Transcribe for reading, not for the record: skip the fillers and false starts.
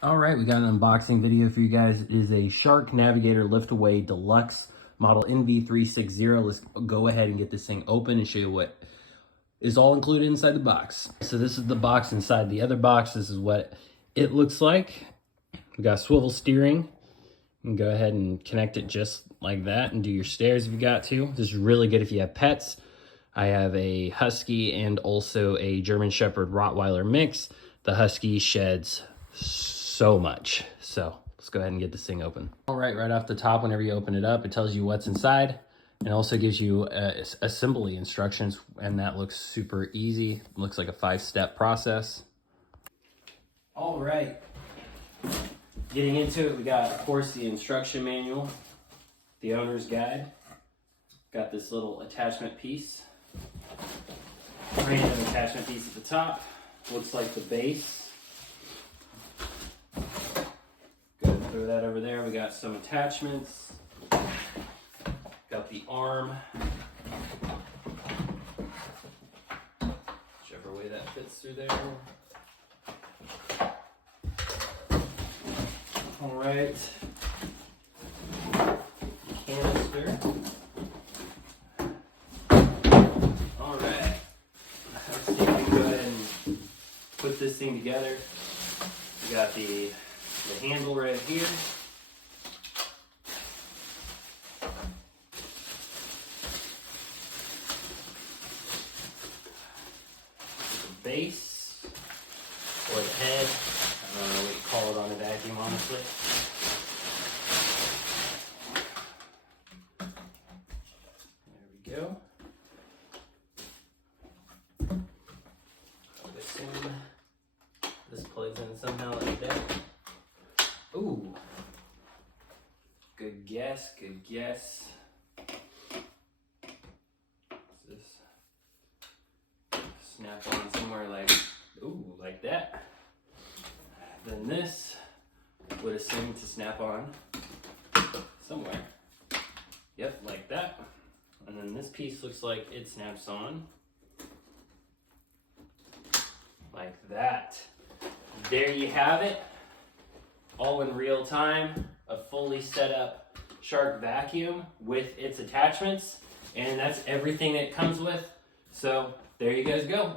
All right, we got an unboxing video for you guys. It is a Shark Navigator Liftaway Deluxe model NV360. Let's go ahead and get this thing open and show you what is all included inside the box. So this is the box inside the other box. This is what it looks like. We got swivel steering. You can go ahead and connect it just like that and do your stairs if you got to. This is really good if you have pets. I have a Husky and also a German Shepherd Rottweiler mix. The Husky sheds so much. So let's go ahead and get this thing open. All right, right off the top, whenever you open it up, it tells you what's inside and also gives you assembly instructions, and that looks super easy. It looks like a 5-step process. All right, getting into it, we got, of course, the instruction manual, the owner's guide. Got this little attachment piece, random attachment piece at the top. Looks like the base. Go ahead and throw that over there. We got some attachments. Got the arm. Whichever way that fits through there. All right. Canister. All right. Let's see if we can go ahead and put this thing together. We got the handle right here. The base, or the head. I don't know what you call it on a vacuum, honestly. There we go. I would assume this plugs in somehow like that. Ooh. Good guess, good guess. Does this snap on somewhere like, ooh, like that? Then this would assume to snap on somewhere. Yep, like that. And then this piece looks like it snaps on like that. There you have it. All in real time, a fully set up Shark vacuum with its attachments. And that's everything it comes with. So there you guys go.